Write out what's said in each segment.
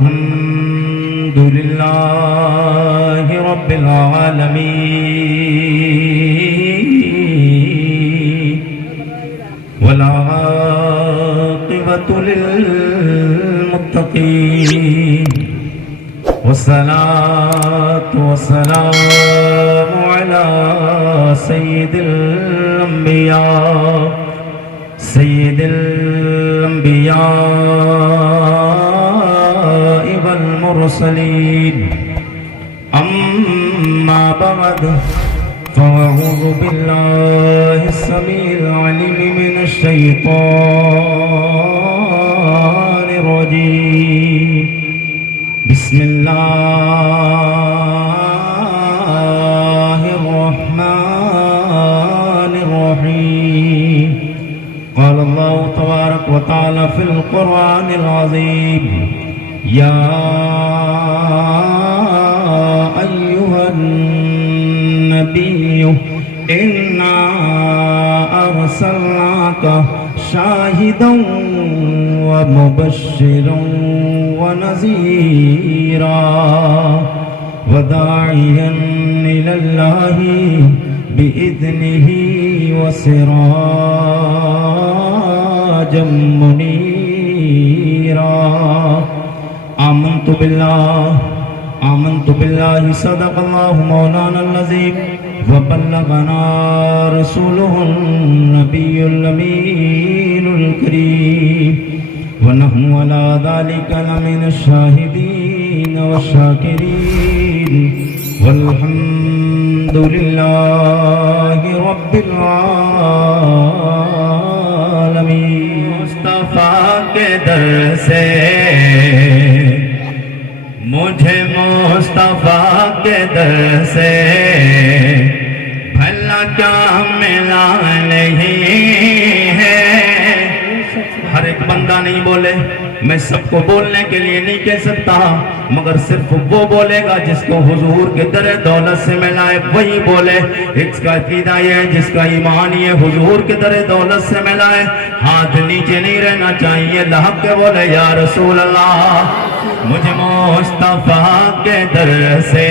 الحمد لله رب العالمين والعاقبة للمتقين والصلاة والسلام على سيد الأنبياء والمرسلين أما بعد فأعوذ بالله السميع العليم من الشيطان الرجيم بسم الله الرحمن الرحيم قال الله تبارك وتعالى في القرآن العظيم يا أيها النبي إنا أرسلناك شاهدا ومبشرا ونذيرا وداعيا إلى الله بإذنه وسراجا منيرا آمنت بالله صدق الله مولانا العظيم وبلغنا رسوله النبي الأمين الكريم ونحن على ذلك لمن الشاهدين والشاكرين والحمد لله رب العالمين مصطفیٰ کے در سے مجھے مصطفیٰ کے در سے بھلا کیا ملا نہیں ہے. ہر ایک بندہ نہیں بولے، میں سب کو بولنے کے لیے نہیں کہہ سکتا، مگر صرف وہ بولے گا جس کو حضور کے در دولت سے ملائے وہی بولے. اس کا عقیدہ یہ ہے، جس کا ایمان یہ حضور کے در دولت سے ملائے ہاتھ نیچے نہیں رہنا چاہیے، لہب کے بولے یا رسول اللہ مجھے مصطفیٰ کے در سے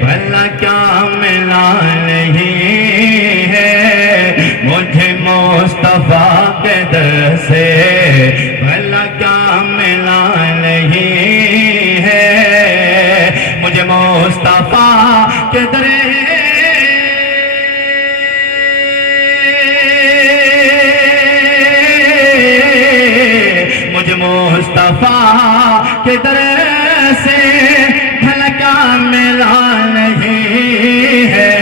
بھلا کیا ملا نہیں ہے. مجھے مصطفیٰ کے در سے بھلا کیا ملا نہیں ہے. مجھے مصطفیٰ کے در مصطفیٰ کے در سے بھلا کیا ملا نہیں ہے.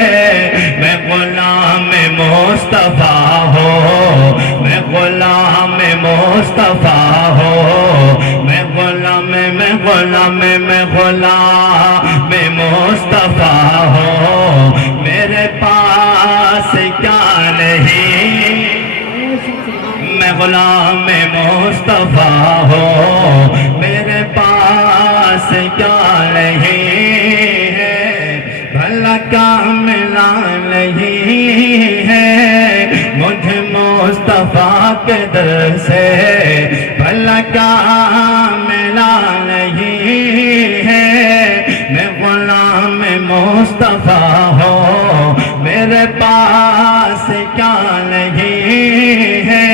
میں غلام مصطفیٰ ہو، میں غلام مصطفیٰ ہو، میں غلام مصطفیٰ ہو. میرے پاس کیا نہیں، میں غلام مصطفیٰ ہو، میرے پاس کیا نہیں ہے. بھلا کیا ملا نہیں ہے. مجھے مصطفیٰ کے در سے بھلا کیا ملا نہیں ہے. میں غلام مصطفیٰ ہو، میرے پاس کیا نہیں ہے.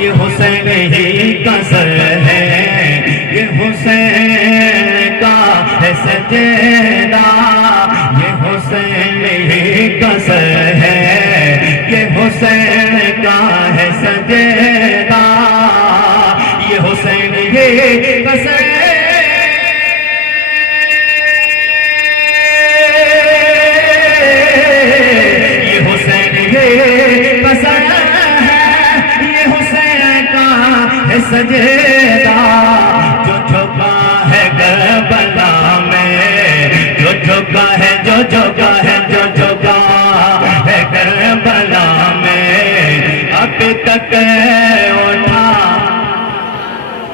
یہ حسین ہی کا سر ہے، یہ حسین کا ہے سجدہ، یہ حسین ہی کا سر ہے، یہ حسین کا ہے سجدہ. یہ حسین ہی کا سر سجدہ جو چھپا ہے کربلا میں جو کا ہے کربلا میں اب تک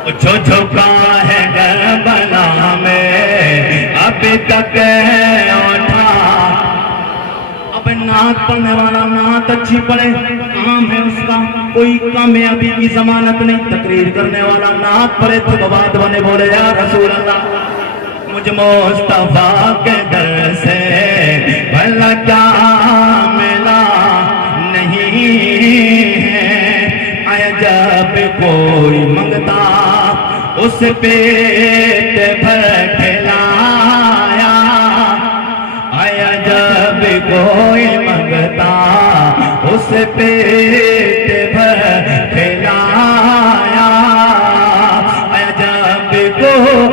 اٹھا جو کا ہے کربلا میں اب تک اٹھا اب نعت پڑھنے والا نعت اچھی پڑھے کام ہے اس کا کوئی کامیابی کی ضمانت نہیں تقریر کرنے والا نعت پڑھے تو بعد بنے بولے یا رسول اللہ مجھ مصطفیٰ کے در سے بھلا کیا ملا نہیں ہے آیا جب کوئی منگتا اس پیٹ بھر کھلایا آیا جب کوئی منگتا اس پیٹ بھر کھلایا آیا جب کوئی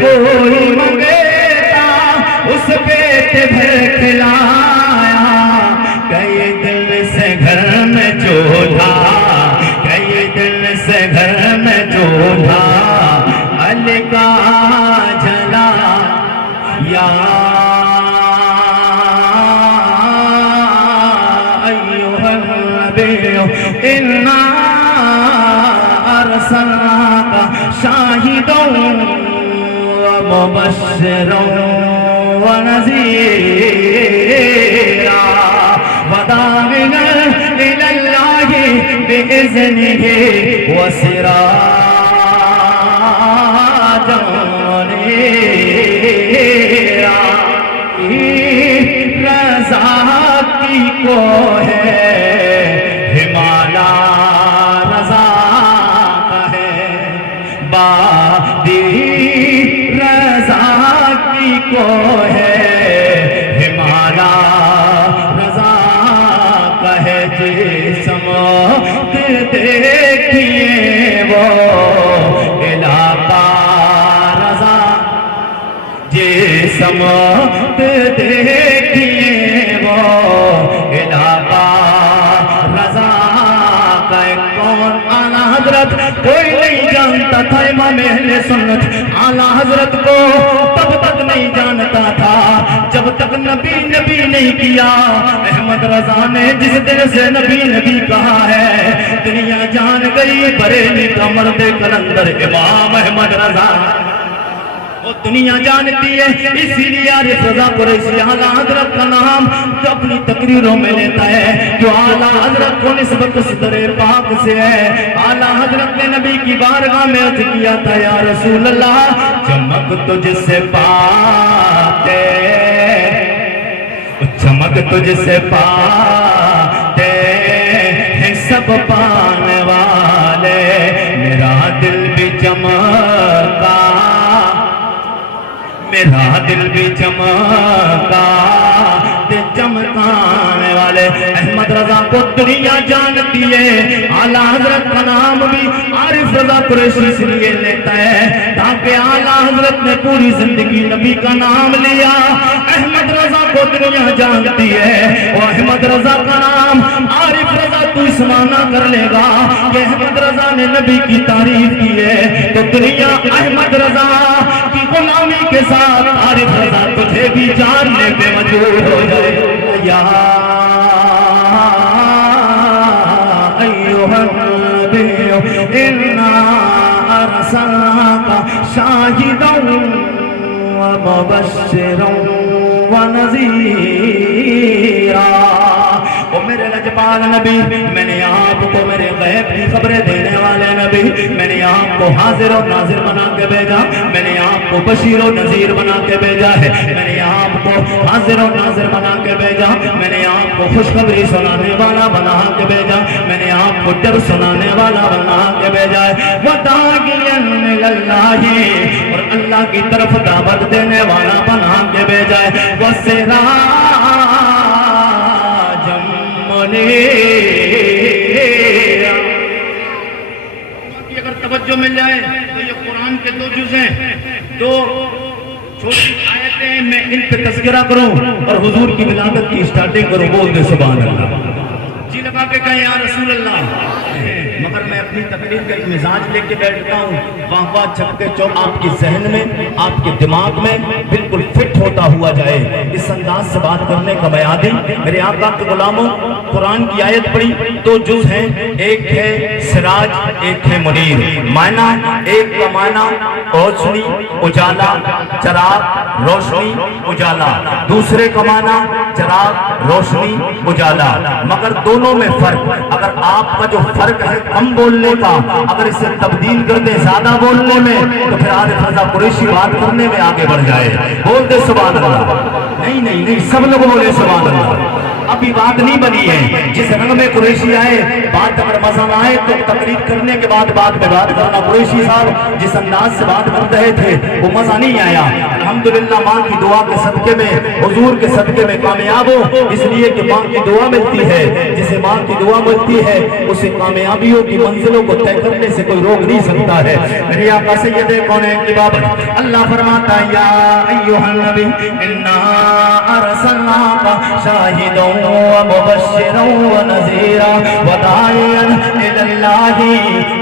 کوئی منگتا اس پیٹ بھر کھلایا کئی دل سے گھر میں چولہا کئی دل سے گھر میں چولہا علی کا جلا یا ایھا النبی انا ارسلناک شاہدا مبشرا ونذیرا وداعیا الی اللہ بإذنہ وسراجا منیرا رضا کی کو ہے ہمالا رضا کا ہے بادی کو ہے ہمارا رضا کہے جسم دیکھیے وہ علاقہ رضا جسم دیکھیے وہ علاقہ رضا کہے کون اعلیٰ حضرت کوئی نہیں جانتا تھا امام اہل سنت اعلیٰ حضرت کو تب تک نہیں جانتا تھا جب تک نبی نہیں کیا احمد رضا نے جس دن سے نبی کہا ہے دنیا جان گئی بریلی کا مرد کلندر امام احمد رضا وہ دنیا جانتی ہے اسی لیے عارف رضا قریشی اعلیٰ حضرت کا نام جو اپنی تقریروں میں لیتا ہے جو اعلیٰ حضرت کو نسبت صدر پاک سے ہے اعلیٰ حضرت نے نبی کی بارگاہ میں عرض کیا تھا یا رسول اللہ چمک تجھ سے پاتے چمک تجھ سے پاتے ہیں سب پانے والے میرا دل بھی چمکا میرا دل بھی چمکا چمکانے والے احمد رضا کو دنیا جانتی ہے اعلیٰ حضرت کا نام بھی عارف رضا قریشی اس لیے لیتا ہے تاکہ اعلیٰ حضرت نے پوری زندگی نبی کا نام لیا احمد رضا کو دنیا جانتی ہے وہ احمد رضا کا نام عارف رضا تو اس معنی کر لے گا کہ احمد رضا نے نبی کی تعریف کی ہے تو دنیا احمد رضا کی غلامی کے ساتھ عارف رضا تجھے بھی جاننے پہ مجبور ہو جائے یا ایھا النبی انا ارسلناک شاہدا ومبشرا ونذیرا وہ میرے لجپال نبی میں نے آپ کو میرے غیب کی خبریں دینے والے نبی میں نے آپ کو حاضر و ناظر بنا کے بھیجا میں نے آپ کو بشیر و نذیر بنا کے بھیجا ہے میں نے آپ کو حاضر و ناظر بنا کے بھیجا میں نے آپ کو خوشخبری سنانے والا بنا کے بھیجا میں نے آپ کو ڈر سنانے والا بنا کے بھیجا ہے وداعیا الی اللہ اور اللہ کی طرف دعوت دینے والا بنا کے بھیجا ہے وسراجا منیرا اگر توجہ مل جائے تو یہ قرآن کے دو جز ہیں دو چھوٹی آیتیں میں ان پہ تذکرہ کروں اور حضور کی ولادت کی اسٹارٹنگ کروں بول دے سبحان اللہ جی لگا کے کہیں یا رسول اللہ مگر میں اپنی تقریر کا ایک مزاج لے کے بیٹھتا ہوں، واہ واہ چھکے چوک آپ کی ذہن میں، آپ کے دماغ میں بالکل فٹ ہوتا ہوا جائے، اس انداز سے بات کرنے کا میعادی۔ میرے آقا کے غلاموں، قرآن کی آیت پڑھی، دو جز ہیں، ایک ہے سراج، ایک ہے منیر۔ معنی، ایک کا معنی روشنی، اجالا، چراغ، روشنی، اجالا، دوسرے کا معنی چراغ، روشنی، اجالا، مگر دونوں میں فرق۔ اگر آپ کا جو فرق ہے کم بولنے کا، اگر اسے تبدیل کر دے زیادہ بولنے میں، تو پھر عارف رضا قریشی بات کرنے میں آگے بڑھ جائے۔ بول دے سبحان اللہ۔ نہیں نہیں نہیں، سب لوگ بولے سبحان اللہ۔ ابھی بات نہیں بنی ہے، جس رنگ میں قریشی آئے، بات اگر مزہ نہ آئے تو تقریر کرنے کے بعد بات میں بات کرنا۔ قریشی صاحب جس انداز سے بات کر رہے تھے وہ مزہ نہیں آیا۔ الحمدللہ ماں کی دعا کے صدقے میں، حضور کے صدقے میں کامیاب ہو، اس لیے کہ ماں کی دعا ملتی ہے، جسے ماں کی دعا ملتی ہے اسے کامیابیوں کی منزلوں کو طے کرنے سے کوئی روک نہیں سکتا ہے۔ میرے آقا سید کونین کی بابت اللہ فرماتا ہے، یا ایھا النبی انا ارسلناک شاہدا ومبشرا ونذیرا وداعیا الی اللہ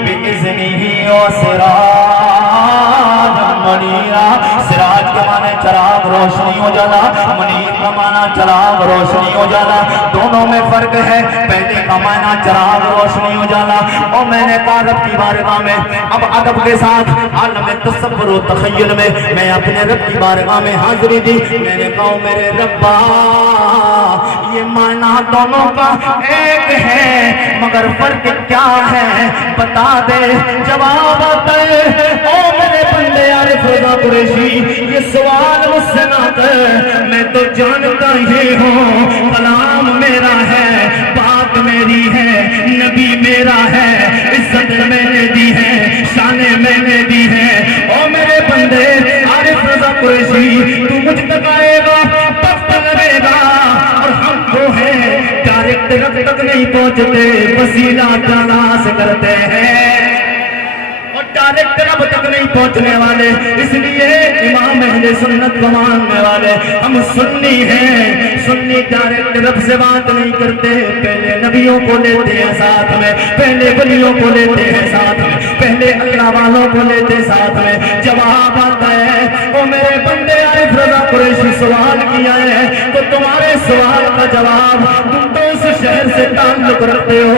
باذنہ وسراجا منیرا۔ سراج کے معنی چراغ، روشنی، اجالا، منیر کا معنی چراغ، روشنی، اجالا، دونوں میں فرق ہے۔ پہلے کا معنی چراغ، روشنی، اجالا، اور میں نے کہا رب کی بارگاہ میں اب ادب کے ساتھ عالم تصور و تخیل میں میں اپنے رب کی بارگاہ میں حاضری دی۔ میں نے کہا میرے ربا یہ معنی دونوں کا ایک ہے مگر فرق کیا ہے بتا دے۔ جواب آتا ہے، او میرے بندے عارف رضا قریشی یہ سوال مجھ سے نہ کر، میں تو جانتا ہی ہوں کلام میرا ہے، بات میری ہے، نبی میرا ہے، عزت میں نے دی ہے، شانیں میں نے دی ہے۔ او میرے بندے عارف رضا قریشی تو مجھ تک آئے گا، وقت لگے گا، اور ہم کو ہیں ڈائریکٹ رب تک نہیں پہنچتے، وسیلہ تلاش کرتے ہیں اور ڈائریکٹ رب تک نہیں پہنچنے والے۔ اس لیے امام اہل سنت کو ماننے والے ہم سنی ہیں، سنی ڈائریکٹ رب سے بات نہیں کرتے، پہلے نبیوں کو لیتے ہیں ساتھ میں، پہلے ولیوں کو لیتے ہیں ساتھ میں، پہلے اللہ والوں کو لیتے ساتھ میں۔ جواب آتا ہے، او میرے بندے عارف رضا قریشی سوال کیا ہے تو تمہارے سوال کا جواب، تم تو اس شہر سے تعلق رکھتے ہو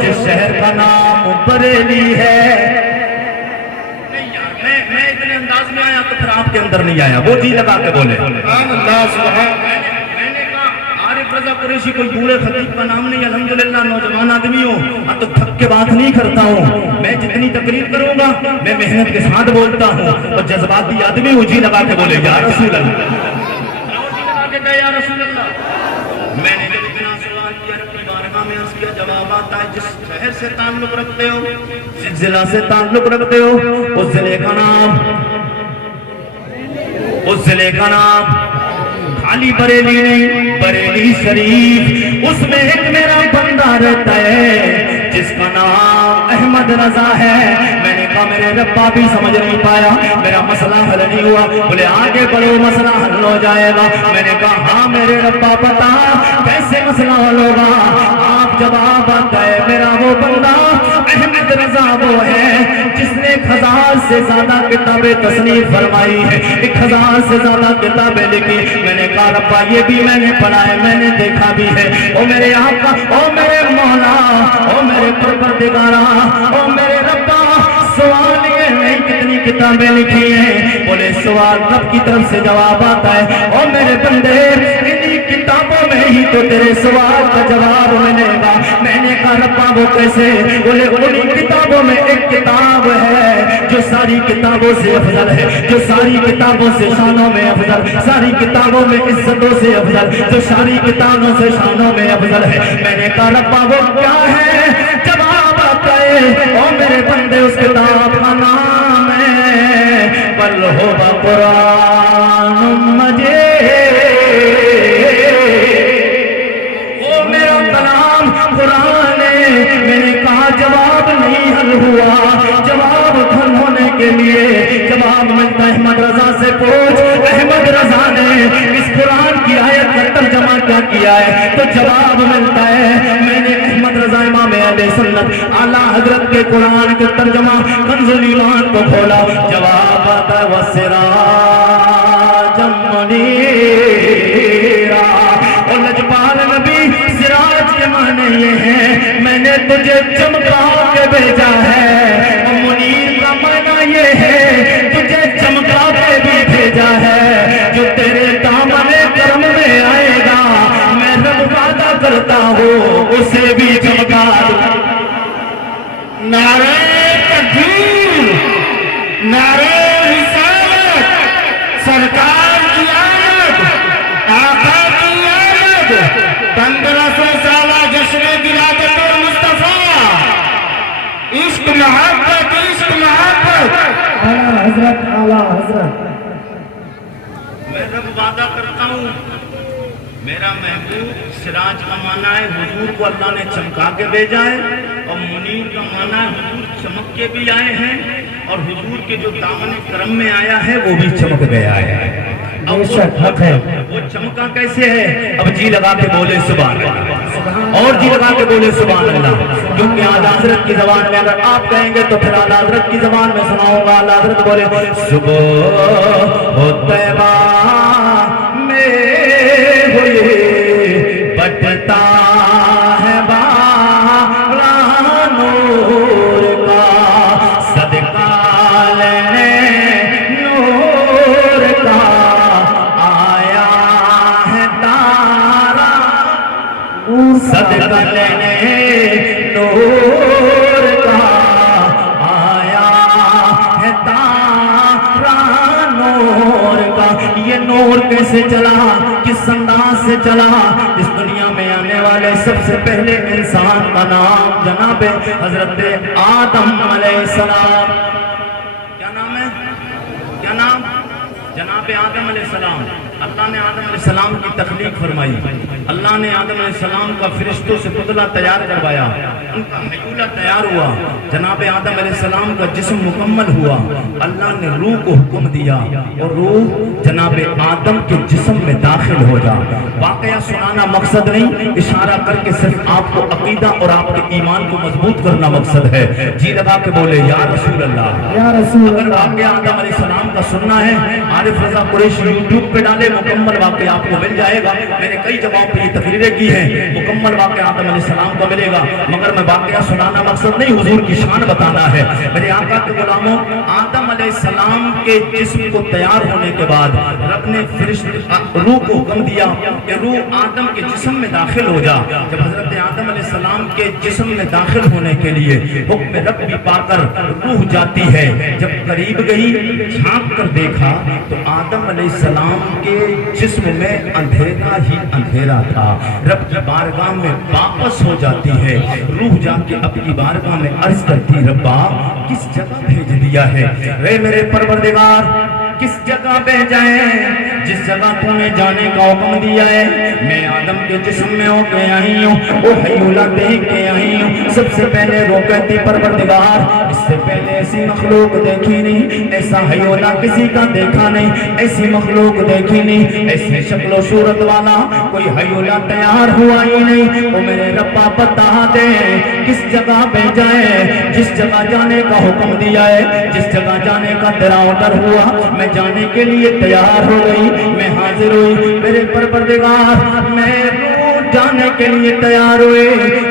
جس شہر کا نام بریلی ہے۔ میں اتنے انداز میں آیا تو پھر آپ کے اندر نہیں آیا، وہ جی لگا کے بولے سبحان اللہ سبحان۔ میں نے کہا عارف رضا قریشی کوئی بوڑھے خطیب کا نام نہیں، الحمدللہ نوجوان آدمی ہوں، اب تو تھک کے بات نہیں کرتا ہوں، میں جتنی تقریر کروں گا میں محنت کے ساتھ بولتا ہوں، اور جذباتی آدمی ہوں، جی لگا کے بولے یا رسول اللہ، جی لگا کے کہے یا رسول اللہ۔ میں نے جب اتنا سوال کیا رب کی بارگاہ میں عرض کیا، جواب آتا ہے جس شہر سے تعلق رکھتے ہو، جس ضلع سے تعلق رکھتے ہو، اس ضلع کا نام، اس ضلع کا نام خالی بریلی نہیں، بریلی شریف، اس میں ایک میرا بندہ رہتا ہے جس کا نام احمد رضا ہے۔ میں نے کہا میرے ربا بھی سمجھ نہیں پایا، میرا مسئلہ حل نہیں ہوا، بولے آگے بڑھو مسئلہ حل ہو جائے گا۔ میں نے کہا ہاں میرے ربا بتا کیسے مسئلہ حل ہوگا؟ آپ جواب آتا ہے میرا وہ بندہ احمد رضا وہ ہے جس نے 1000 سے زیادہ کتابیں تصنیف فرمائی ہے، 1000 سے زیادہ کتابیں لکھی۔ میں نے کہا ربا یہ بھی میں نے پڑھا ہے، میں نے دیکھا بھی ہے۔ او میرے آقا، او میرے مولا، او میرے پروردگارا، او میرے ربا، سوال یہ نہیں کتنی کتابیں لکھی ہیں، بولے سوال رب کی طرف سے جواب آتا ہے، او میرے بندے انہی کتابوں میں ہی تو تیرے سوال کا جواب ملے گا۔ میں نے کہا ربا وہ کیسے؟ بولے انہی کتابوں میں ایک کتاب ہے جو ساری کتابوں سے افضل ہے، جو ساری کتابوں سے شانوں میں افضل، ساری کتابوں میں عزتوں سے افضل، جو ساری کتابوں سے شانوں میں افضل ہے۔ میں نے کہا ربا وہ کیا ہے؟ جواب آتا ہے، او میرے بندے اس کتاب کا نام ہے بل ہو قرآن مجید۔ او میرا کلام قرآن ہے۔ میں نے کہا جواب نہیں حل ہوا، جواب حل ہونے کے لیے جواب ملتا ہے احمد رضا سے پوچھ، احمد رضا نے اس قرآن کی آیت کا ترجمہ کیا کیا ہے؟ تو جواب ملتا ہے میں نے احمد رضا امام اہل سنت اعلیٰ حضرت کے قرآن کے ترجمہ کنز الایمان کو کھولا، جواب آتا ہے وَسِرَاجًا مُنِيرًا۔ اور لجپال نبی سراج کے معنی یہ ہے میں نے تجھے چمکا کے بھیجا ہے، اور منیر کا معنی یہ ہے تجھے چمکا کے بھی بھیجا ہے، جو تیرے دامن کرم میں آئے گا میں رب وعدہ کرتا ہوں اسے بھی چمکا دوں۔ نعرہ تکبیر، نعرہ رسالت، سرکار کی آمد، آقا کی آمد، 1500 سالہ جشن ولادت المصطفیٰ، عشق محبت، عشق محبت۔ اعلیٰ حضرت، اعلیٰ حضرت۔ میں رب وعدہ کرتا ہوں، میرا محبوب سراج کا معنی ہے حضور کو اللہ نے چمکا کے بھیجا ہے، اور منیر کا معنی ہے حضور چمک کے بھی آئے ہیں، اور حضور کے جو دامن کرم میں آیا ہے وہ بھی چمک گیا ہے۔ بے شک حق ہے۔ وہ چمکا کیسے ہے؟ اب جی لگا کے بولے سبحان اللہ، اور جی لگا کے بولے سبحان اللہ، کیونکہ اعلیٰ حضرت کی زبان میں اگر آپ کہیں گے تو پھر اعلیٰ حضرت کی زبان میں سناؤں گا۔ اعلیٰ حضرت بولے صبح طیبہ میں ہوئے بٹتا ہے بالا نور کا، صدقہ لینے نور کا آیا ہے تارا، صدقہ لینے نور کا آیا ہے تارا نور کا۔ یہ نور کیسے چلا، کس انداز سے چلا؟ اس دنیا میں آنے والے سب سے پہلے انسان کا نام جناب حضرت آدم علیہ السلام۔ کیا نام ہے؟ کیا نام؟ جناب آدم علیہ السلام۔ اللہ نے آدم علیہ السلام کی تخلیق فرمائی، اللہ نے آدم علیہ السلام کا فرشتوں سے پتلا تیار کروایا، ان کا حیولہ تیار ہوا، جناب آدم علیہ السلام کا جسم مکمل ہوا، اللہ نے روح کو حکم دیا اور روح جناب آدم کے جسم میں داخل ہو جا۔ واقعہ سنانا مقصد نہیں، اشارہ کر کے صرف آپ کو عقیدہ اور آپ کے ایمان کو مضبوط کرنا مقصد ہے۔ جی لگا کے بولے یا رسول اللہ، یا رسول اگر اللہ۔ واقعہ آدم علیہ السلام کا سننا ہے عارف رضا قریشی یوٹیوب پہ ڈالے، مکمل واقعہ آپ کو مل جائے گا۔ میں نے کئی جگہوں پہ یہ تقریریں کی ہیں، مکمل واقعہ آدم علیہ السلام کا ملے گا، مگر میں واقعہ سنانا مقصد نہیں، حضور کی شان بتانا ہے۔ میرے آقا کے غلاموں، آدم علیہ السلام کے جسم کو تیار ہونے کے بعد رب نے روح کو حکم دیا کہ روح آدم کے جسم میں داخل ہو جا۔ جب حضرت آدم علیہ السلام کے جسم میں داخل ہونے کے لیے حکم رب بھی پا کر روح جاتی ہے، جب قریب گئی جھانک کر دیکھا تو آدم علیہ السلام کے جسم میں اندھیرا ہی اندھیرا تھا۔ رب کی بارگاہ میں واپس ہو جاتی ہے، روح جا کے اپنی بارگاہ میں عرض کرتی، ربا کس جگہ بھیج دیا ہے؟ اے میرے پروردگار کس جگہ پہ جائیں؟ جس جگہ تو نے جانے کا حکم دیا ہے میں آدم کے جسم میں ہو کے آئی ہوں، وہ حیولہ دیکھ کے آئی ہوں۔ سب سے پہلے رو کہتی پروردگار اس سے پہلے ایسی مخلوق دیکھی نہیں، ایسا حیولہ کسی کا دیکھا نہیں، ایسی مخلوق دیکھی نہیں، ایسی شکل و صورت والا کوئی حیولہ تیار ہوا ہی نہیں۔ وہ میرے ربا بتا دے کس جگہ پہ جائیں؟ جس جگہ جانے کا حکم دیا ہے، جس جگہ جانے کا تیرا آرڈر ہوا میں جانے کے لیے تیار ہو گئی، میں حاضر ہوئی میرے پروردگار، میں جانے کے لیے تیار ہوئے۔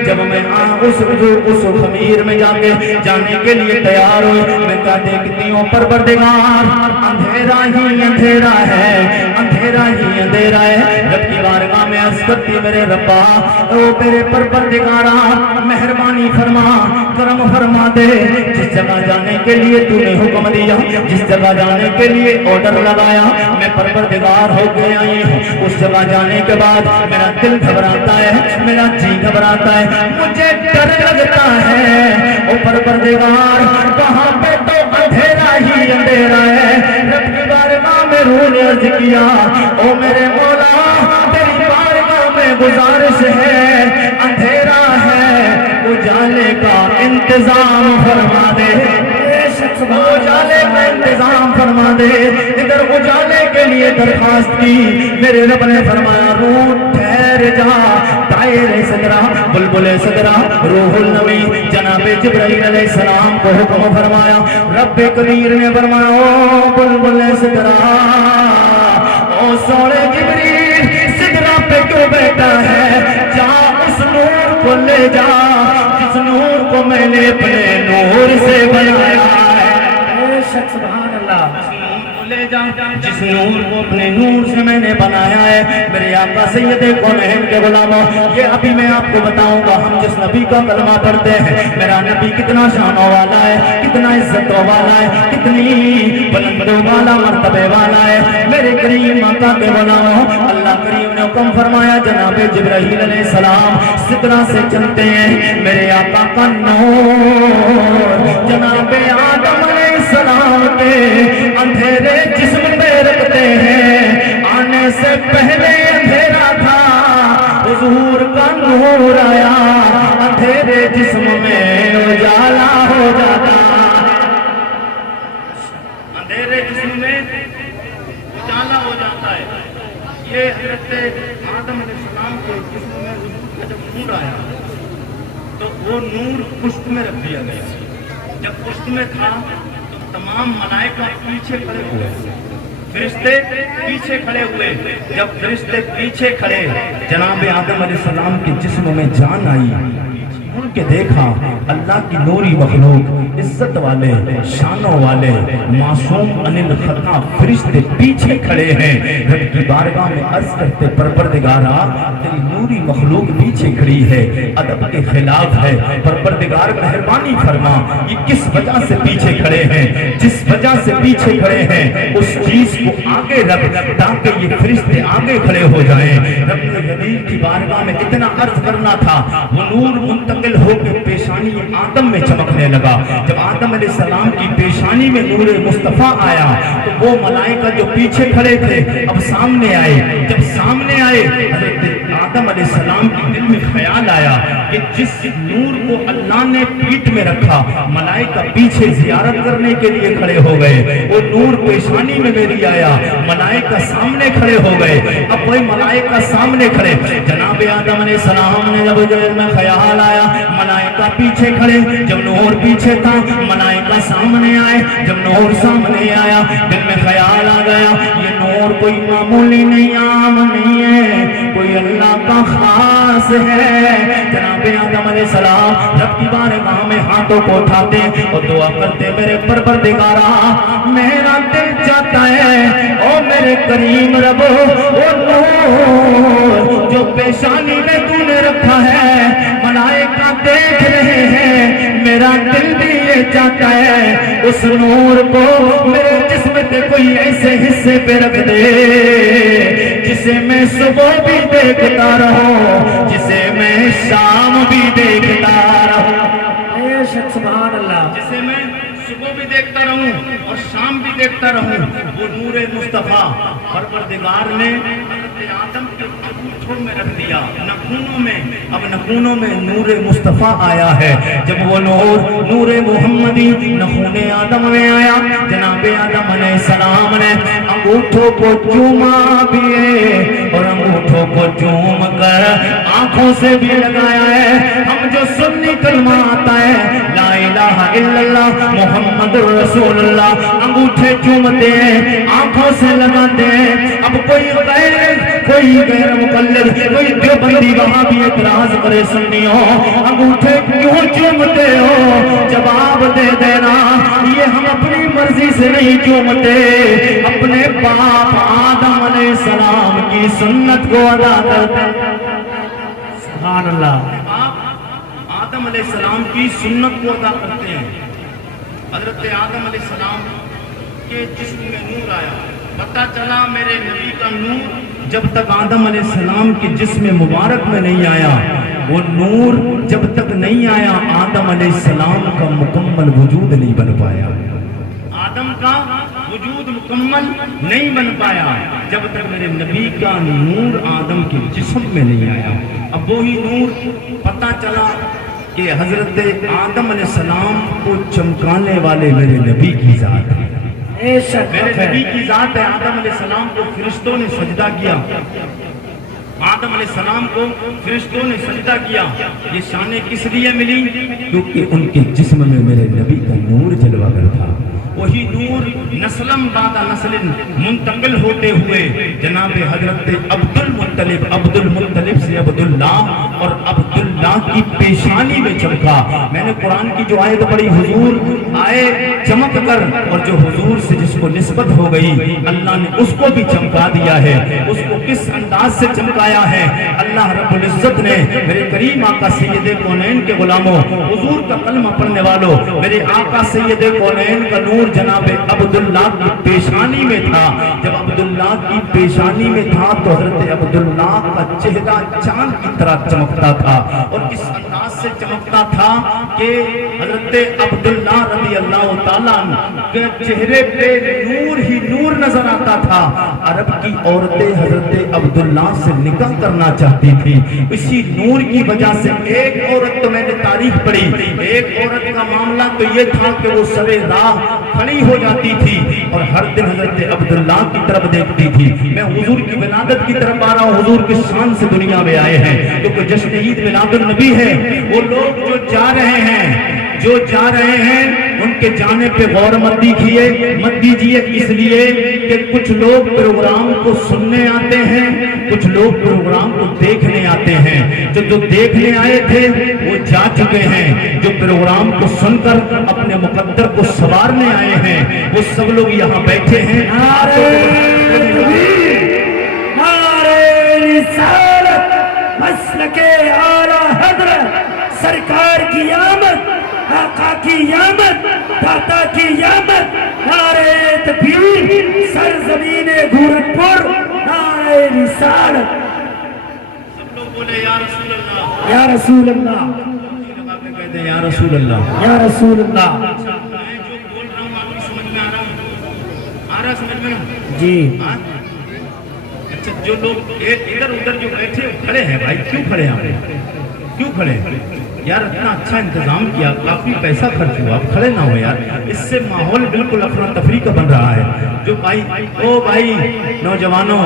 جب میں اس خمیر میں جا کے جانے کے لیے تیار ہوئے، میں کہا دیکھتی ہوں پروردگار اندھیرا ہی اندھیرا ہے، اندھیرا ہی اندھیرا ہے۔ رب کی بارگاہ میں عرض کرتی میرے ربا او میرے پروردگارا مہربانی فرما، کرم فرما دے، جس جگہ جانے کے لیے تو نے حکم دیا، جس جگہ جانے کے لیے آرڈر لگایا میں پروردگار ہو کے آئی ہوں، اس جگہ جانے کے بعد میرا دل گھبراتا ہے، میرا جی گھبراتا ہے، مجھے ڈر لگتا ہے۔ او پروردگار وہاں پہ تو اندھیرا ہی اندھیرا ہے۔ رب کی بارگاہ میں روح نے عرض کیا او میرے مولا تیری بارگاہ میں گزارش ہے، اندھیرا ہے اجالے کا انتظام فرما دے۔ وہ اجالے کا انتظام فرما دے. ادھر اجالے کے لیے درخواست کی, میرے رب نے فرمایا روح ٹھہر جا. طائر سدرا بلبل سدرا روح النبی جناب جبرائیل علیہ السلام کو حکم فرمایا. رب قدیر نے فرمایا او بلبل سدرا, او سوڑے جبریل سدرا پہ کیوں بیٹھا ہے, جا اس نور کو لے جا جس نور کو میں نے اپنے نور سے بنایا ہے. بے شک سبحان اللہ. لے جا جس نور کو اپنے نور سے میں نے بنایا ہے. میرے آقا سید کونین کے غلاموں, یہ ابھی میں آپ کو بتاؤں گا, ہم جس نبی کا کلمہ پڑھتے ہیں, میرا نبی کتنا شانوں والا ہے, کتنا عزتوں والا ہے, کتنی بلندوں والا مرتبے والا ہے. میرے کریم آقا کے غلاموں, اللہ کریم نے حکم فرمایا جناب جبرائیل علیہ السلام سدرا سے چلتے ہیں. میرے آقا کا نور جناب آدم علیہ السلام کے اندھیرے جسم پہ رکھتے ہیں. آنے سے پہلے اندھیرا تھا, حضور کا نور آیا, اندھیرے جسم میں اجالا ہو جاتا. اندھیرے جسم میں اجالا ہو جاتا ہے. یہ حضرت آدم علیہ السلام کے جسم میں حضور کا جب نور آیا تو وہ نور پشت میں رکھ دیا گیا. جب پشت میں تھا تمام ملائکہ پیچھے کھڑے ہوئے, فرشتے پیچھے کھڑے ہوئے. جب فرشتے پیچھے کھڑے, جناب آدم علیہ السلام کے جسم میں جان آئی, مڑ کے دیکھا اللہ کی نوری مخلوق, عزت والے, شانوں والے, معصوم انل خطا فرشتے پیچھے کھڑے ہیں. رب کی بارگاہ میں عرض کرتے پروردگارا تیری نوری مخلوق پیچھے کھڑی ہے, ادب کے خلاف ہے, پروردگار مہربانی فرما یہ کس وجہ سے پیچھے کھڑے ہیں. جس وجہ سے پیچھے کھڑے ہیں اس چیز کو آگے رکھ تاکہ یہ فرشتے آگے کھڑے ہو جائیں. رب العالمین کی بارگاہ میں اتنا عرض کرنا تھا, وہ نور منتقل ہو کے پیشانی آدم میں چمکنے لگا. جب آدم علیہ السلام کی پیشانی میں نور مصطفیٰ آیا تو وہ ملائکہ جو پیچھے کھڑے تھے اب سامنے آئے. جب سامنے آئے حضرت آدم علیہ السلام کے دل میں خیال آیا کہ جس نور کو اللہ نے پیٹ میں رکھا, ملائکہ پیچھے زیارت کرنے کے لیے کھڑے ہو گئے. وہ نور پیشانی میں میری آیا, ملائکہ سامنے کھڑے ہو گئے. اب وہی ملائکہ سامنے کھڑے, جناب آدم علیہ السلام نے جب دل میں خیال آیا ملائکہ پیچھے کھڑے, جب نور پیچھے تھا ملائکہ سامنے آئے. جب نور سامنے آیا دل میں خیال آ گیا یہ نور کوئی معمولی نہیں, عام نہیں ہے, کوئی اللہ کا خاص ہے. جناب آدم علیہ السلام رب کی بارگاہ میں ہاتھوں کو اٹھاتے اور دعا کرتے, میرے پروردگارا میرا دل چاہتا ہے او میرے کریم رب, وہ نور جو پیشانی میں تو نے رکھا ہے ملائکہ دیکھ رہے ہیں, میرا دل بھی یہ چاہتا ہے اس نور کو میرے جسم کے کوئی ایسے حصے پہ رکھ دے جسے میں صبح بھی دیکھتا رہوں, جسے میں شام بھی دیکھتا رہوں. بے شک سبحان اللہ. جسے میں صبح بھی دیکھتا رہوں اور شام بھی دیکھتا رہوں. وہ نور مصطفیٰ پروردگار نے حضرت آدم کے انگوٹھوں میں رکھ دیا, نخونوں میں. اب نخونوں میں نور مصطفیٰ آیا ہے. جب وہ نور محمدی نخون آدم میں آیا, جناب آدم علیہ السلام نے انگوٹھوں کو چوما بھی اور انگوٹھوں کو چوم کر آنکھوں سے بھی لگایا ہے. ہم جو سنی کلمہ آتا ہے لا الہ الا اللہ محمد رسول اللہ, انگوٹھے چومتے ہیں, آنکھوں سے لگاتے ہیں. اب کوئی غیر مقلد, کوئی دیوبندی وہاں بھی اعتراض کرے سنیوں انگوٹھے کیوں چومتے ہو, جواب دے دینا یہ ہم اپنی مرضی سے نہیں چومتے, اپنے باپ آدم علیہ السلام کی سنت کو ادا کرتے ہیں. سبحان اللہ. آدم علیہ السلام کی سنت کو ادا کرتے ہیں. حضرت آدم علیہ السلام کے جسم میں نور آیا, پتہ چلا میرے نبی کا نور جب تک آدم علیہ السلام کے جسم مبارک میں نہیں آیا, وہ نور جب تک نہیں آیا آدم علیہ السلام کا مکمل وجود نہیں بن پایا. آدم کا وجود مکمل نہیں بن پایا جب تک میرے نبی کا نور آدم کے جسم میں نہیں آیا. اب وہی نور پتہ چلا کہ حضرت آدم علیہ السلام کو چمکانے والے میرے نبی کی ذات ہے، بے شک میرے نبی کی ذات ہے۔ آدم علیہ السلام کو فرشتوں نے سجدہ کیا، آدم علیہ السلام کو فرشتوں نے سجدہ کیا۔ یہ شانیں کس لیے ملی؟ کیونکہ ان کے جسم میں میرے نبی کا نور جلوہ گر تھا۔ وہی نور نسلم بعد نسل منتقل ہوتے ہوئے جناب حضرت عبد المطلب سے عبداللہ اور عبداللہ کی پیشانی میں چمکا۔ میں نے قرآن کی جو آیت پڑھی، حضور آئے چمک کر، اور جو حضور سے جس کو نسبت ہو گئی اللہ نے اس کو بھی چمکا دیا ہے۔ اس کو کس انداز سے چمکایا ہے؟ اللہ رب العزت نے میرے کریم آقا سید کونین کے غلاموں، حضور کا کلمہ پڑھنے والوں، میرے آقا سید کونین کا نور جناب عبداللہ کی پیشانی میں تھا۔ جب عبداللہ کی پیشانی میں تھا تو حضرت عبداللہ کا چہرہ چاند کی طرح چمکتا تھا، اور اس انداز سے چمکتا تھا کہ حضرت عبداللہ رضی اللہ تعالیٰ عنہ کے چہرے پہ نور ہی نور نظر آتا تھا۔ عرب کی عورتیں حضرت عبداللہ سے نکاح کرنا چاہتی تھی، اسی نور کی وجہ سے۔ ایک عورت تو میں نے تاریخ پڑھی، ایک عورت کا معاملہ تو یہ تھا کہ وہ سرے راہ کھڑی ہو جاتی تھی اور ہر دن حضرت عبداللہ کی طرف دیکھتی تھی۔ میں حضور کی ولادت کی طرف آ رہا ہوں، حضور کس شان سے دنیا میں آئے ہیں، کیونکہ جشن عید میلاد النبی ہے۔ وہ لوگ جو جا رہے ہیں ان کے جانے پہ غور مت دیجیے، اس لیے کہ کچھ لوگ پروگرام کو سننے آتے ہیں، کچھ لوگ پروگرام کو دیکھنے آتے ہیں۔ جو دیکھنے آئے تھے وہ جا چکے ہیں، جو پروگرام کو سن کر اپنے مقدر کو سوارنے آئے ہیں وہ سب لوگ یہاں بیٹھے ہیں۔ نعرے رسالت، مسلک اعلیٰ حضرت، سرکار کی آمد، آقا کی آمد، داتا کی آمد، نعرے تکبیر، سرزمین گورکھپور، نعرے رسالت۔ سب لوگ بولے یا رسول اللہ، یا رسول اللہ، کہتے ہیں یا رسول اللہ، یا رسول اللہ۔ میں جو بول رہا ہوں آپ کی سمجھ میں آ رہا سمجھ میں؟ جی اچھا، جو لوگ ادھر ادھر جو بیٹھے کھڑے ہیں، بھائی کیوں کھڑے ہیں؟ کیوں کھڑے ہیں یار؟ اتنا اچھا انتظام کیا، کافی پیسہ خرچ ہوا، آپ کھڑے نہ ہو یار، اس سے ماحول بالکل افراتفری کا بن رہا ہے۔ جو بھائی نوجوانوں،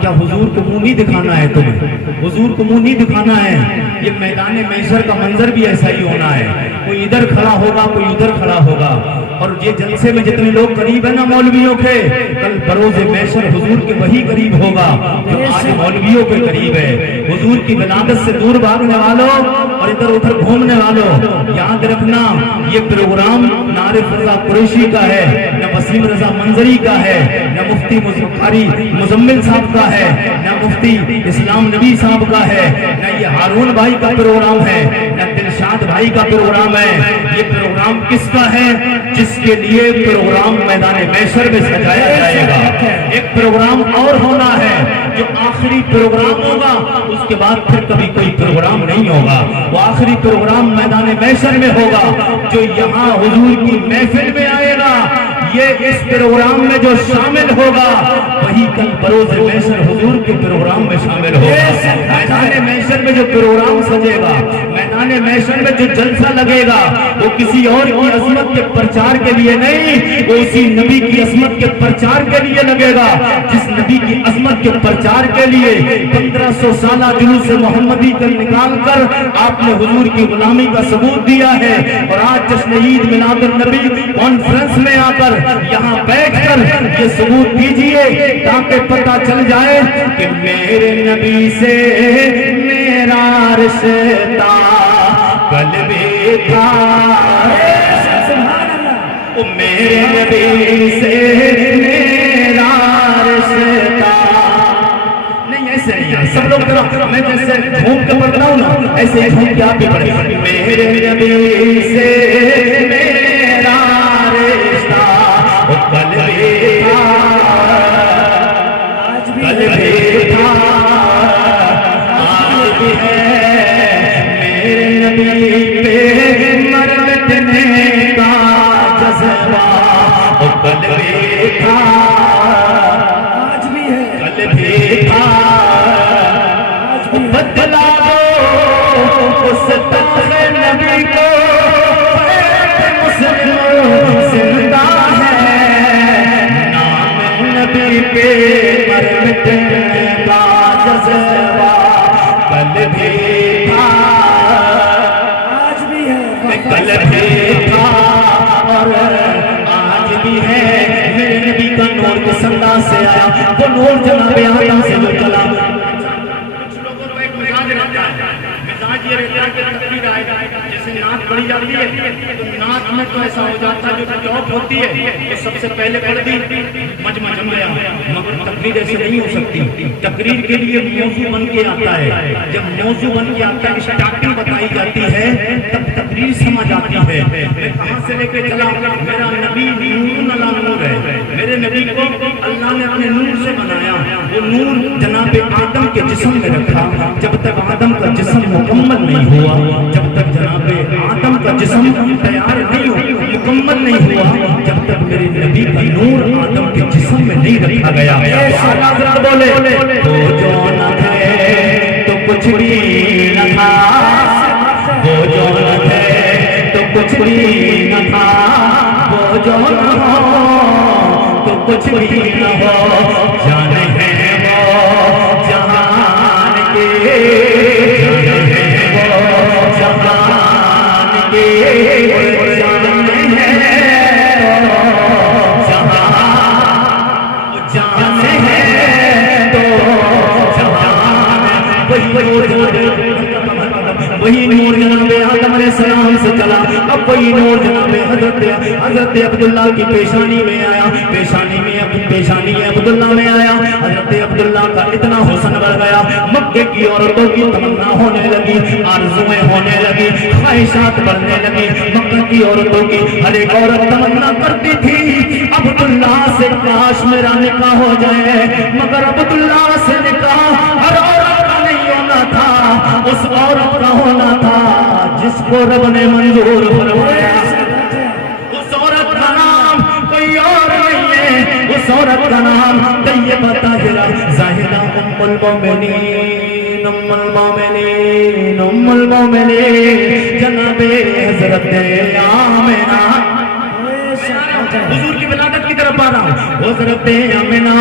کیا حضور کو منہ نہیں دکھانا ہے تمہیں؟ حضور کو منہ نہیں دکھانا ہے۔ یہ میدان محشر کا منظر بھی ایسا ہی ہونا ہے، کوئی ادھر کھڑا ہوگا، کوئی ادھر کھڑا ہوگا، اور یہ جلسے میں جتنے لوگ قریب ہیں نا مولویوں کے، کل بروز محشر حضور کے وہی قریب ہوگا جو آج مولویوں کے قریب ہے۔ حضور کی ولادت سے دور بھاگنے والوں اور ادھر ادھر گھومنے والوں، یاد رکھنا یہ پروگرام نہ عارف رضا قریشی کا ہے، نہ وسیم رضا منظری کا ہے، نہ مفتی قاری مزمل صاحب کا ہے، نہ مفتی اسلام نبی صاحب کا ہے، نہ یہ ہارون بھائی کا پروگرام ہے، نہ دلشاد بھائی کا پروگرام ہے۔ یہ پروگرام کس کا ہے؟ جس کے لیے پروگرام میدان محشر میں سجایا جائے گا۔ ایک پروگرام اور ہونا ہے جو آخری پروگرام ہوگا، اس کے بعد پھر کبھی کوئی پروگرام نہیں ہوگا۔ وہ آخری پروگرام میدان محشر میں ہوگا جو یہاں حضور کی محفل میں آئے گا۔ یہ اس پروگرام میں جو شامل ہوگا وہی کل بروز محشر حضور کے پروگرام میں شامل ہوگا۔ میدان محشر میں جو پروگرام سجے گا، میدان محشر میں جو جلسہ لگے گا، وہ کسی اور کی عظمت کے پرچار کے لیے نہیں، وہ اسی نبی کی عظمت کے پرچار کے لیے لگے گا جس نبی کی عظمت کے پرچار کے لیے 1500 سالہ جلوس محمدی کا نکال کر آپ نے حضور کی غلامی کا ثبوت دیا ہے۔ اور آج جشن عید میلاد النبی کانفرنس میں آ کر یہاں بیٹھ کر یہ ثبوت دیجئے تاکہ پتہ چل جائے کہ میرے نبی سے میرا رشتہ کل بھی تھا، میرے نبی سے میرا رشتہ۔ نہیں ایسے نہیں، سب لوگ میں جیسے گھوم کے پڑھتا ہوں نا ایسے ہی گھوم کے آپ بھی پڑھیں۔ میرے نبی سے میرا رشتہ کل بھی تھا، کل بھی تھا، آج بھی ہے۔ میرے نبی پہ مرنے کا جذبہ کل بھی تھا، آج بھی ہے، کل بھی تھا۔ بدلا دو اس تخت نبی نبی پہ مر مٹنے کا جذبہ کل بھی تھا، آج بھی ہے، کل بھی تھا اور آج بھی ہے۔ میرے نبی کا نور کس انداز سے آیا، وہ نور جناب آدم سے جو چلا۔ کچھ لوگوں کو ایک مزاج رہتا ہے، مزاج یہ رہتا ہے کہ تقریر آئے گا، جیسے نعت پڑھی جاتی ہے تو نعت میں تو ایسا ہو جاتا ہے جو ٹاپ ہوتی ہے وہ سب سے پہلے پڑھ دی مجمع جم گیا، مگر تقریر ایسے نہیں ہو سکتی۔ تقریر کے لیے موضوع بن کے آتا ہے، جب موضوع بن کے آتا ہے اسٹارٹنگ بتائی جاتی ہے تب تقریر سمجھ آتی ہے۔ میں کہاں سے لے کے چلا، میرا نبی نور علی نور ہے، میرے نبی کو اللہ نے اپنے نور سے بنایا، وہ نور جناب آدم کے جسم میں رکھا۔ جب تک آدم کا جسم مکمل نہیں ہوا، جب تک جناب آدم کا جسم تیار نہیں ہوا، مکمل نہیں ہوا، جب تک میرے نبی کا نور آدم کے جسم میں نہیں رکھا گیا۔ حضرت بولے وہ جو نہ تھے تو کچھ بھی نہ تھا، وہ جو نہ تھے تو کچھ بھی نہ تھا، وہ جو نہ ہو تو کچھ بھی نہ ہو، جان ہے وہ جہان کے، جان ہے وہ جہان کے، جان ہے وہ جہان ہے تو جہان، وہی نور جناب آدم علیہ السلام سے چلا، اب وہی نور جناب حضرت عبداللہ کی پیشانی میں آیا، پیشانی عبداللہ میں آیا۔ حضرت عبداللہ کا اتنا حسن بڑھ گیا، مکے کی عورتوں کی تمنا ہونے لگی، آرزویں ہونے لگی، خواہشات بڑھنے لگی۔ مکہ کی عورتوں کی ہر ایک عورت تمنا کرتی تھی عبداللہ سے کاش میرا نکاح ہو جائے، مگر عبداللہ سے نکاح ہر عورت کا نہیں ہونا تھا، اس عورت کا ہونا تھا جس کو رب نے منظور فرمایا۔ اس عورت کا نام کوئی اور نہیں ہے، اس عورت کا نام طیبہ طاہرہ زاہدہ ام المومنین، ام المومنین، ام المومنین جناب حضرت آمنہ۔ حضور کی ولادت کی طرف آ رہا ہوں، حضرت آمنہ،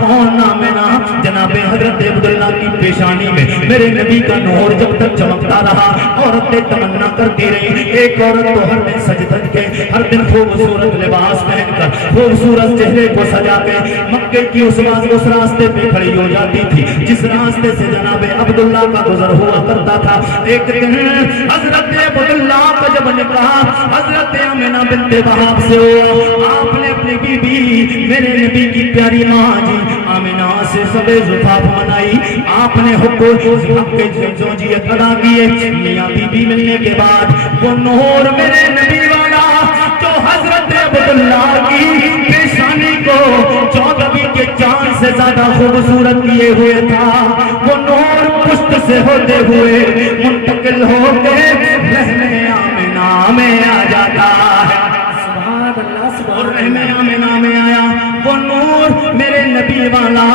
کون آمنہ؟ جناب حضرت عبداللہ کی پیشانی میں میرے نبی کا نور جب تک چمکتا رہا، عورتیں تمنا کرتی رہی۔ ایک عورت تو ہر دن سج دھج کے، ہر دن خوبصورت لباس پہن کر، خوبصورت چہرے کو سجا کے مکے کی اس راستے پہ کھڑی ہو جاتی تھی جس راستے سے جناب عبداللہ کا گزر ہوا کرتا تھا۔ ایک دن حضرت عبداللہ کا جب نکاح حضرت آمنہ بنت وہاب سے ہوا، آپ نے اپنی بی بی میرے نبی کی پیاری ماں جی آمنہ سے سب زفاف منائی، آپ نے حق کے زوجیت ادا کیے۔ میاں بی بی ملنے کے بعد وہ نور میرے نبی والا جو حضرت عبداللہ کی پیشانی کو چودھویں کے چاند سے زیادہ خوبصورت کیے ہوئے تھا، وہ نور پشت سے ہوتے ہوئے منتقل ہو کے رحم آمنہ میں آ جاتا ہے، اور رحم آمنہ میں آیا وہ نور میرے نبی والا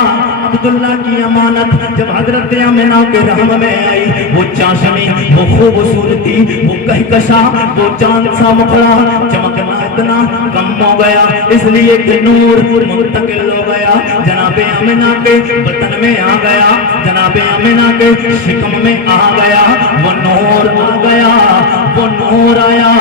عبداللہ کی امانت جب حضرت آمنہ کے رحم میں آئی، وہ چاشنی، وہ خوبصورتی، وہ کہکشاں، وہ چاند سا مکھڑا چمکنا اتنا کم ہو گیا، اس لیے کہ نور منتقل ہو گیا، جناب آمنہ کے وطن میں آ گیا، جناب آمنہ کے شکم میں آ گیا، وہ نور آ گیا، وہ نور آیا۔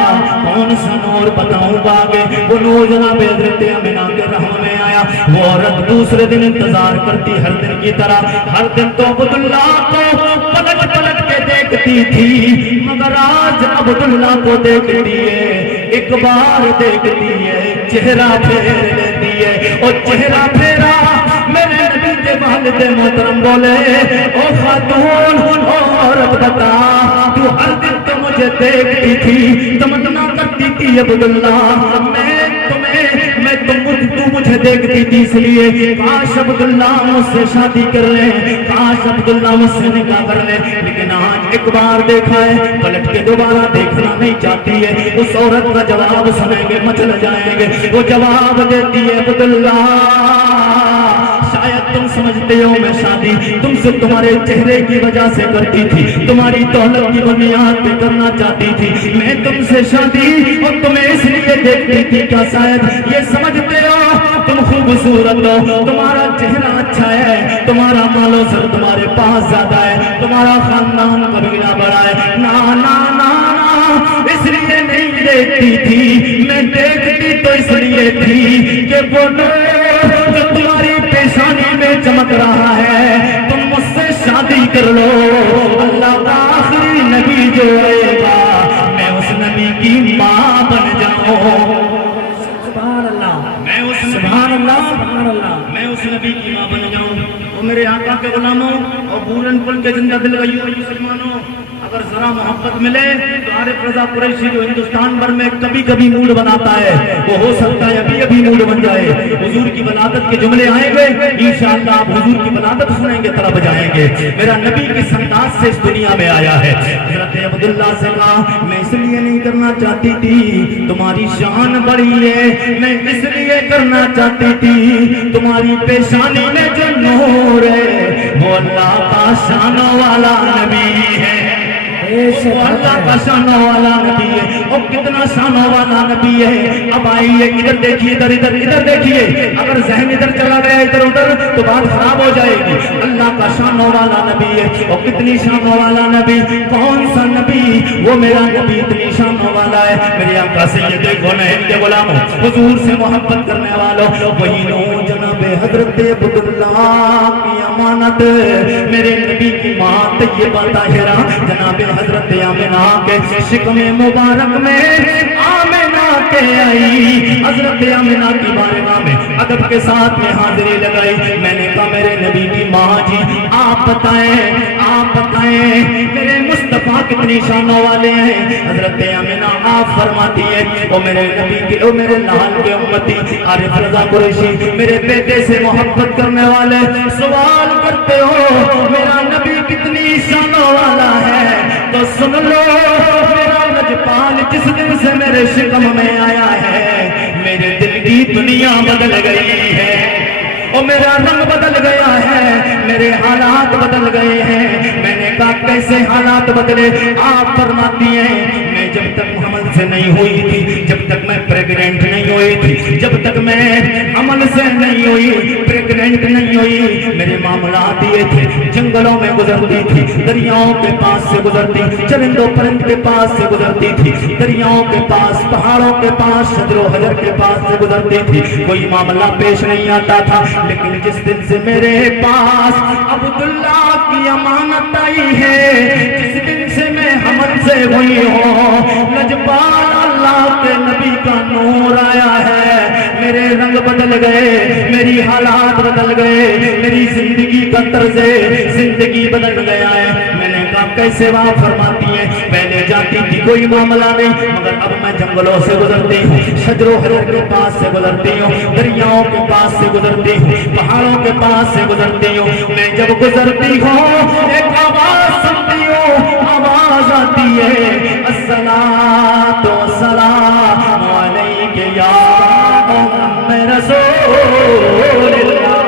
کون سا نور بتاؤں باگے؟ وہ نور جناب حضرت آمنہ کے رحم میں آیا۔ وہ عورت دوسرے دن انتظار کرتی ہر دن کی طرح، ہر دن تو عبداللہ کو پلٹ پلٹ کے دیکھتی تھی، مگر آج عبداللہ کو دیکھتی ہے، ایک بار دیکھتی ہے، چہرہ پھیر لیتی ہے، اور چہرہ پھیرا میرے نبی کے والد محترم بولے او خاتون، او عورت بتا، تو ہر دن تو مجھے دیکھتی تھی، تمنا کرتی تھی عبداللہ تو مجھے دیکھتی تھی، اس لیے کاش عبداللہ مجھ سے شادی کر لیں، کاش عبداللہ مجھ سے نکاح کر لیں، لیکن آج ایک بار دیکھا ہے، پلٹ کے دوبارہ دیکھنا نہیں چاہتی ہے۔ اس عورت کا جواب سنیں گے مچل جائیں گے، وہ جواب دیتی ہے عبداللہ شاید تم سمجھتے ہو میں شادی تم سے تمہارے چہرے کی وجہ سے کرتی تھی، تمہاری دولت کی بنیاد پہ کرنا چاہتی تھی، میں تم سے شادی اور تمہیں اس لیے دیکھتی تھی، کیا شاید یہ سمجھتے ہو تم خوبصورت ہو, تمہارا چہرہ اچھا ہے, تمہارا مال و زر تمہارے پاس زیادہ ہے, تمہارا خاندان قبیلہ بڑا ہے. نا نا نا اس لیے نہیں دیکھتی تھی, میں دیکھتی تو اس لیے تھی کہ وہ نور جو تمہاری پیشانی میں چمک رہا ہے, تم مجھ سے شادی کر لو. اللہ کا آخری نبی جو آئے گا میں اس نبی کی ماں بن جاؤں. سبحان اللہ, میں اس سبحان اللہ, سبحان اللہ. میں اس نبی کی ماں بن جاؤں. اور میرے آقا کے غلاموں اور بورن پل کے زندہ دل گئیوں مسلمانوں, اگر ذرا محبت ملے تو عارف رضا قریشی جو ہندوستان بھر میں کبھی کبھی موڈ بناتا ہے, وہ ہو سکتا ہے ابھی ابھی موڈ بن جائے. حضور کی ولادت کے جملے آئیں گے انشاءاللہ, آپ حضور کی ولادت سنیں گے طرف جائیں گے. میرا نبی کس انداز سے اس دنیا میں آیا ہے. حضرت عبداللہ سے کہا میں اس لیے نہیں کرنا چاہتی تھی تمہاری شان بڑی ہے, میں اس لیے کرنا چاہتی تھی تمہاری پیشانی میں جو نور ہے وہ اللہ کا شانوں والا نبی ہے, وہ اللہ کا شانوں والا نبی ہے. اور کتنا شانوں والا نبی ہے. اب آئیے ادھر دیکھیے, ادھر ادھر ادھر دیکھیے. اگر ذہن ادھر چلا گیا ادھر ادھر تو بات خراب ہو جائے گی. اللہ کا شانوں والا نبی ہے. اور کتنی شانوں والا نبی, کون سا نبی, وہ میرا نبی اتنی شانوں والا ہے. میرے آقا سید کونین کے غلاموں, حضور سے محبت کرنے والوں, وہی نو جناب حضرت عبداللہ کی امانت میرے نبی کی ماں طیبہ طاہرہ جناب حضرت آمنہ کے شکم مبارک میں آمنہ کے آئی. حضرت آمنہ کی بارگاہ میں ادب کے ساتھ میں حاضری لگائی. میں نے کہا میرے نبی کی ماں جی آپ بتائیں, آپ بتائیں میرے مصطفیٰ کتنی شانوں والے ہیں. حضرت آمنہ آپ فرماتی ہے او میرے نبی کے, او میرے لال کے امتی عارف رضا قریشی, میرے بیٹے سے محبت کرنے والے سوال کرتے ہو میرا نبی کتنی شانوں والا ہے, تو سن لو میرا لجپال جس دن سے میرے شکم میں آیا ہے میرے دل کی دنیا بدل گئی ہے, اور میرا رنگ بدل گیا ہے, میرے حالات بدل گئے ہیں. میں نے کہا کیسے حالات بدلے؟ آپ فرماتی ہیں میں جب تک حمل سے نہیں ہوئی تھی, جب تک میں پریگننٹ نہیں ہوئی تھی, جب تک میں حمل سے نہیں ہوئی, پریگننٹ نہیں ہوئی, میرے معاملات یہ تھے جنگلوں میں گزرتی تھی, دریاؤں کے پاس سے گزرتی, چرندوں پرند کے پاس سے گزرتی تھی, دریاؤں کے پاس, پہاڑوں کے پاس, شجر و حجر کے پاس سے گزرتی تھی. کوئی معاملہ پیش نہیں آتا تھا. لیکن جس دن سے میرے پاس عبداللہ کی امانت آئی ہے, جس دن سے میں حمل سے ہوئی ہوں, لجپال اللہ کے نبی کا نور آیا ہے, میرے رنگ بدل گئے, میری حالات بدل گئے, میری زندگی کا طرز زندگی بدل گیا ہے. میں نے کہا کیسے؟ وہ فرماتی ہے پہلے جاتی تھی کوئی معاملہ نہیں, مگر اب میں جنگلوں سے گزرتی ہوں, شجر و حجر کے پاس سے گزرتی ہوں, دریاؤں کے پاس سے گزرتی ہوں, پہاڑوں کے پاس سے گزرتی ہوں. میں جب گزرتی ہوں ایک آواز سنتی ہوں, آواز آتی ہے الصلاۃ والسلام علیک یا ام رسول اللہ.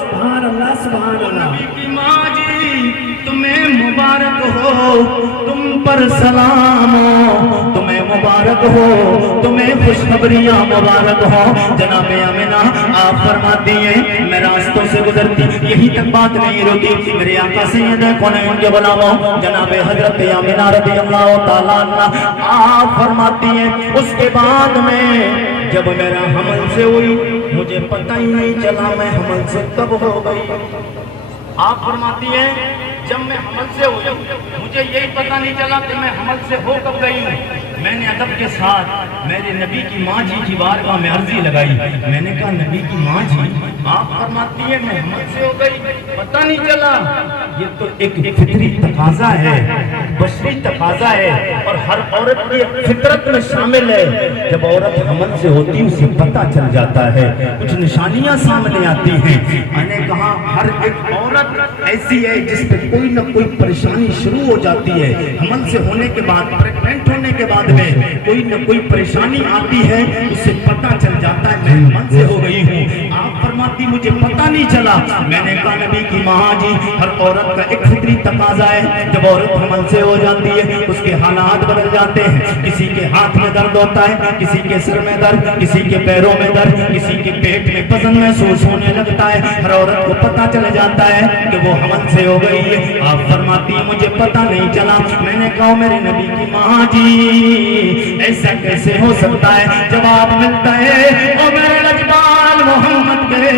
سبحان اللہ, سبحان اللہ. نبی کی ماں جی تمہیں مبارک ہو, تم پر سلام ہو, تمہیں مبارک ہو, تمہیں خوشخبریاں مبارک ہو. جناب آمنہ آپ فرماتی ہیں میں راستوں سے گزرتی, یہی تک بات نہیں روکی. میرے آقا سید کونین کے غلاموں جناب حضرت آمنہ رضی اللہ تعالیٰ عنہ آپ فرماتی ہیں اس کے بعد میں جب میرا حمل سے ہوئی مجھے پتہ ہی نہیں چلا میں حمل سے کب ہو گئی. آپ فرماتی ہیں جب میں حمل سے ہوئی مجھے یہی پتہ نہیں چلا کہ میں حمل سے ہو کب گئی ہوں. میں نے ادب کے ساتھ میرے نبی کی ماں جی کی بارگاہ میں عرضی لگائی. میں نے کہا نبی کی ماں جی آپ فرماتی ہیں میں حمل سے ہو گئی, پتہ نہیں چلا. یہ تو ایک فطری تقاضا ہے, بشری تقاضا ہے, اور ہر عورت کی فطرت میں شامل ہے. جب عورت حمل سے ہوتی اسے پتہ چل جاتا ہے, کچھ نشانیاں سامنے آتی ہیں. میں نے کہا ہر ایک عورت ایسی ہے جس پہ کوئی نہ کوئی پریشانی شروع ہو جاتی ہے. حمل سے ہونے کے بعد, پریگننٹ ہونے کے بعد میں کوئی نہ کوئی پریشانی آتی ہے, اسے پتہ چل جاتا ہے میں حمل سے ہو گئی ہوں. آپ فرماتے فرماتی مجھے پتہ نہیں چلا. میں نے کہا نبی کی ماں جی ہر عورت کا ایک فطری تقاضا ہے, جب عورت حمل سے ہو جاتی ہے اس کے حالات بدل جاتے ہیں. کسی کے ہاتھ میں درد ہوتا ہے, کسی کے سر میں درد, کسی کے پیروں میں درد, کسی کے پیٹ میں وزن محسوس ہونے لگتا ہے. ہر عورت کو پتہ چل جاتا ہے کہ وہ حمل سے ہو گئی ہے. آپ فرماتی مجھے پتہ نہیں چلا. میں نے کہا میرے نبی کی ماں جی ایسا کیسے ہو سکتا ہے؟ جواب ملتا ہے او میرے لجپال محمد کے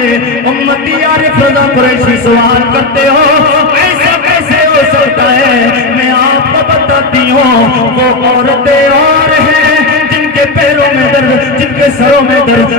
امتی عارف رضا قریشی سوال کرتے ہو ایسا کیسے ہو سکتا ہے؟ میں آپ کو بتاتی ہوں وہ عورتیں اور ہیں جن کے پیروں میں درد, جن کے سروں میں درد,